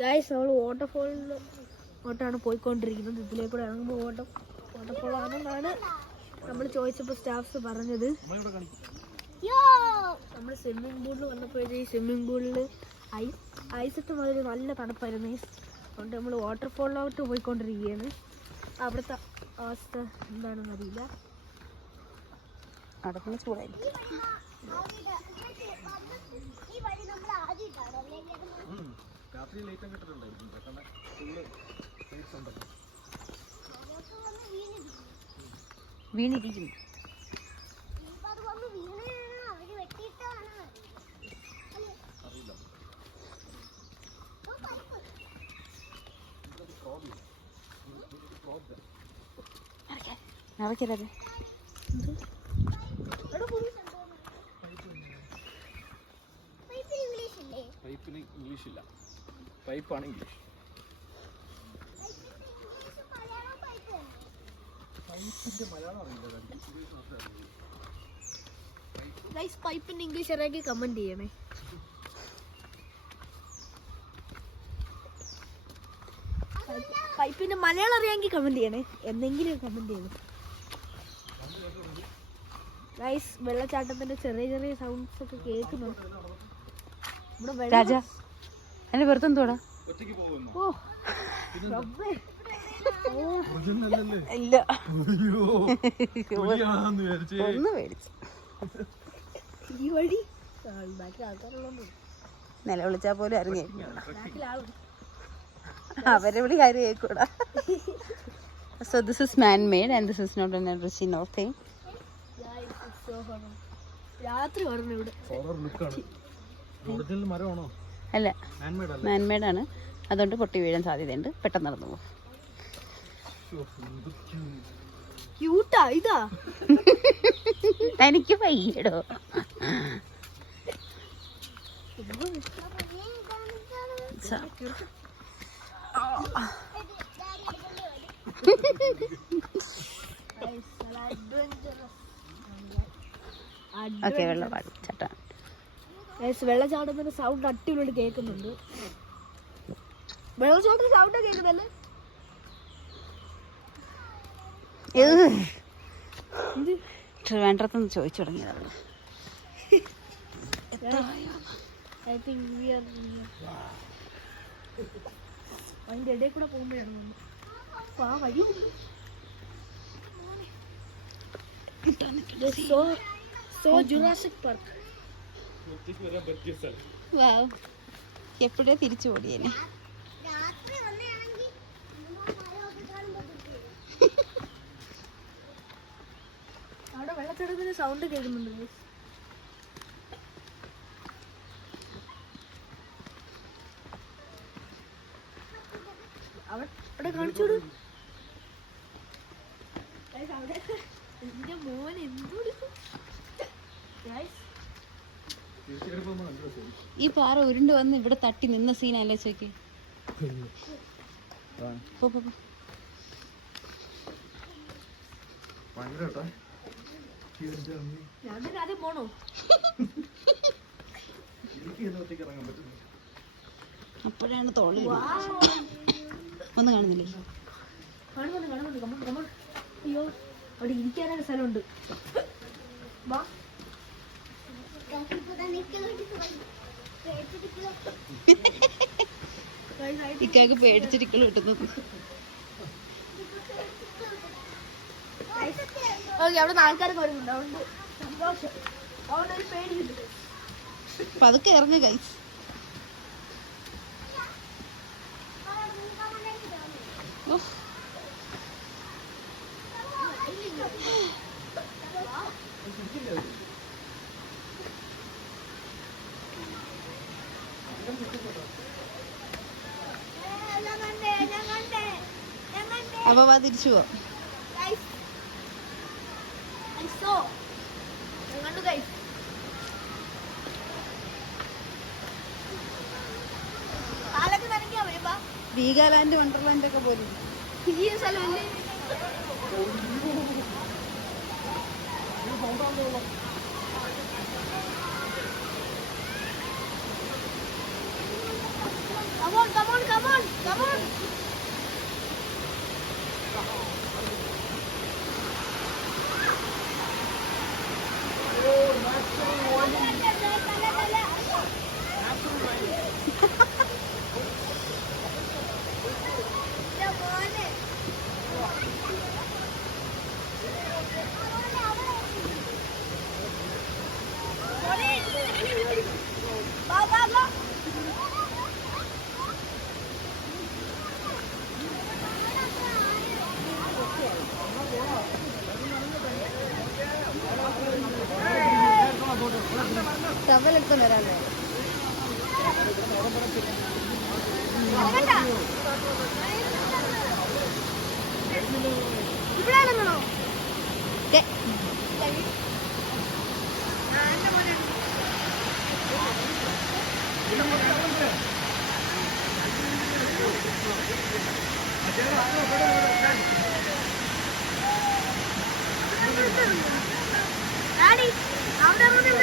Guys നമ്മൾ വാട്ടർഫോളിലോട്ടാണ് പോയിക്കൊണ്ടിരിക്കുന്നത്. ഇതിലേക്കൂടെ ഇറങ്ങുമ്പോൾ വാട്ടർഫോൾ ആണെന്നാണ് നമ്മൾ ചോദിച്ചപ്പോൾ സ്റ്റാഫ്സ് പറഞ്ഞത്. നമ്മൾ സ്വിമ്മിംഗ് പൂളിൽ വന്നപ്പോഴേ സ്വിമ്മിംഗ് പൂളിൽ ഐസിട്ട് മുതൽ നല്ല തണുപ്പായിരുന്നു. അതുകൊണ്ട് നമ്മൾ വാട്ടർഫോളിലോട്ട് പോയിക്കൊണ്ടിരിക്കുകയാണ്. അവിടുത്തെ അവസ്ഥ എന്താണെന്ന് അറിയില്ല. അവിടെ ചൂടായിരിക്കും. വീണിരിക്കുന്നു. നടക്കരുത്. പൈപ്പിന് ഇംഗ്ലീഷ് ഇല്ല. പൈപ്പാണ് ഇംഗ്ലീഷ്. പൈപ്പിന്റെ ഇംഗ്ലീഷ് അറിയാമെങ്കിൽ കമന്റ് ചെയ്യണേ. പൈപ്പിന്റെ മലയാളം അറിയാമെങ്കിൽ കമന്റ് ചെയ്യണേ. എന്തെങ്കിലും കമന്റ് ചെയ്യണം. ഗൈസ് വെള്ളച്ചാട്ടത്തിന്റെ ചെറിയ ചെറിയ സൗണ്ട്സ് ഒക്കെ കേൾക്കുന്നു. രാജ എന്നെ വെറുതെന്തോടാ? ഇല്ല ഒന്ന് മേടിച്ചു. ഈ വഴി നിലവിളിച്ചാ പോലും അറിഞ്ഞേ അവരെ വിളി കാര്യം കേൾക്കൂടാ. So this is man-made and this is not an original thing. രാത്രി പറഞ്ഞു ഇവിടെ. അല്ല man-made ആണ്. അതുകൊണ്ട് പൊട്ടി വീഴാൻ സാധ്യതയുണ്ട്. പെട്ടെന്ന് നടന്നു പോകും. ക്യൂട്ടാ ഇതാ. എനിക്ക് വയ്യടോ. ഓക്കെ വെള്ളച്ചാട്ടം. വെള്ളച്ചാട്ടത്തിന്റെ സൗണ്ട് അടിപൊളി കേൾക്കുന്നുണ്ട്. വെള്ളച്ചാട്ടത്തിന്റെ സൗണ്ട് കേൾക്കുന്നല്ലേ? ട്രിവാൻഡ്രത്തുനിന്ന് ചോദിച്ചു തുടങ്ങിയതാണ്. അതിന്റെ ഇടയിൽ കൂടെ പോകുമ്പോഴാണ് ആ വഴി. എപ്പോഴേ തിരിച്ചു ഓടിയേനെ. അവിടെ വെള്ളച്ചാട്ടത്തിന് സൗണ്ട് കേൾക്കുന്നുണ്ട്. അവിടെ കാണിച്ചോട്. എന്റെ മോൻ ഈ പാറ ഉരുണ്ട് വന്ന് ഇവിടെ തട്ടി നിന്ന സീനല്ലേ ചോയ്ക്ക്. ഞാൻ പോണോ? അപ്പോഴാണ് തോളി ഒന്നും കാണുന്നില്ലേ? അയ്യോ അവിടെ ഇരിക്കാനൊരു സ്ഥലമുണ്ട്. ഇക്കാക്ക് പേടിച്ചിരിക്കലും കിട്ടുന്നത്. അവിടെ ആൾക്കാരൊക്കെ വരുന്നുണ്ട്. അതുകൊണ്ട് സന്തോഷം. അതുകൊണ്ട് ഒരു പേടി കിട്ടും. പതുക്കെ ഇറങ്ങ ഗൈസ്. അപ്പൊ തിരിച്ചു പോവാം. വീഗാലാൻഡ് വണ്ടർലാൻഡ് ഒക്കെ പോലെ ഈ സ്ഥലമല്ലേ? Come on, come on, come on. നടന്നു വരാൻ നേരം. ഓക്കേ. അവിടെ